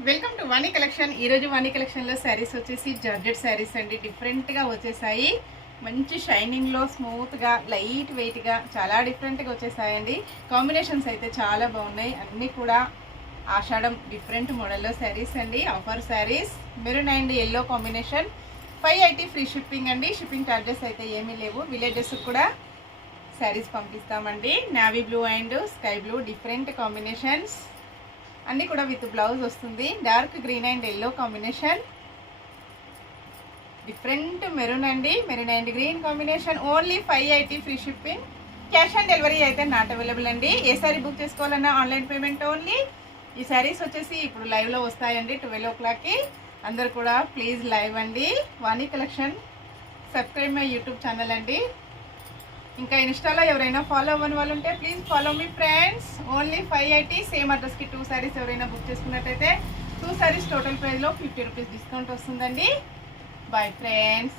Welcome to Vani collection. ఈరోజు వాణి కలెక్షన్లో శారీస్ వచ్చేసి జార్జెట్ శారీస్ అండి. డిఫరెంట్గా వచ్చేసాయి. మంచి షైనింగ్లో స్మూత్గా లైట్ వెయిట్గా చాలా డిఫరెంట్గా వచ్చేసాయండి. కాంబినేషన్స్ అయితే చాలా బాగున్నాయి. అన్నీ కూడా ఆషాఢం డిఫరెంట్ మోడల్లో శారీస్ అండి. Offer saris maroon and yellow combination. 580 free shipping అండి. షిప్పింగ్ ఛార్జెస్ అయితే ఏమీ లేవు. విలేజెస్ కూడా శారీస్ పంపిస్తామండి. Navy blue and sky blue different combinations అన్నీ కూడా విత్ బ్లౌజ్ వస్తుంది. Dark green and yellow combination, different maroon అండి, maroon and green combination. Only 580 free shipping. Cash on delivery అయితే నాట్ అవైలబుల్ అండి. ఏ సారీ బుక్ చేసుకోవాలన్నా ఆన్లైన్ పేమెంట్ ఓన్లీ. ఈ శారీస్ వచ్చేసి ఇప్పుడు లైవ్లో వస్తాయండి 12 o'clockకి. అందరు కూడా ప్లీజ్ లైవ్ అండి. Vani collection subscribe my YouTube channel అండి. ఇంకా ఇన్స్టాలో ఎవరైనా ఫాలో అవ్వని వాళ్ళు ఉంటే ప్లీజ్ ఫాలో మీ ఫ్రెండ్స్. ఓన్లీ 580. సేమ్ అడ్రస్కి 2 శారీస్ ఎవరైనా బుక్ చేసుకున్నట్టయితే 2 శారీస్ టోటల్ ప్రైస్లో 50 రూపీస్ డిస్కౌంట్ వస్తుందండి. Bye friends.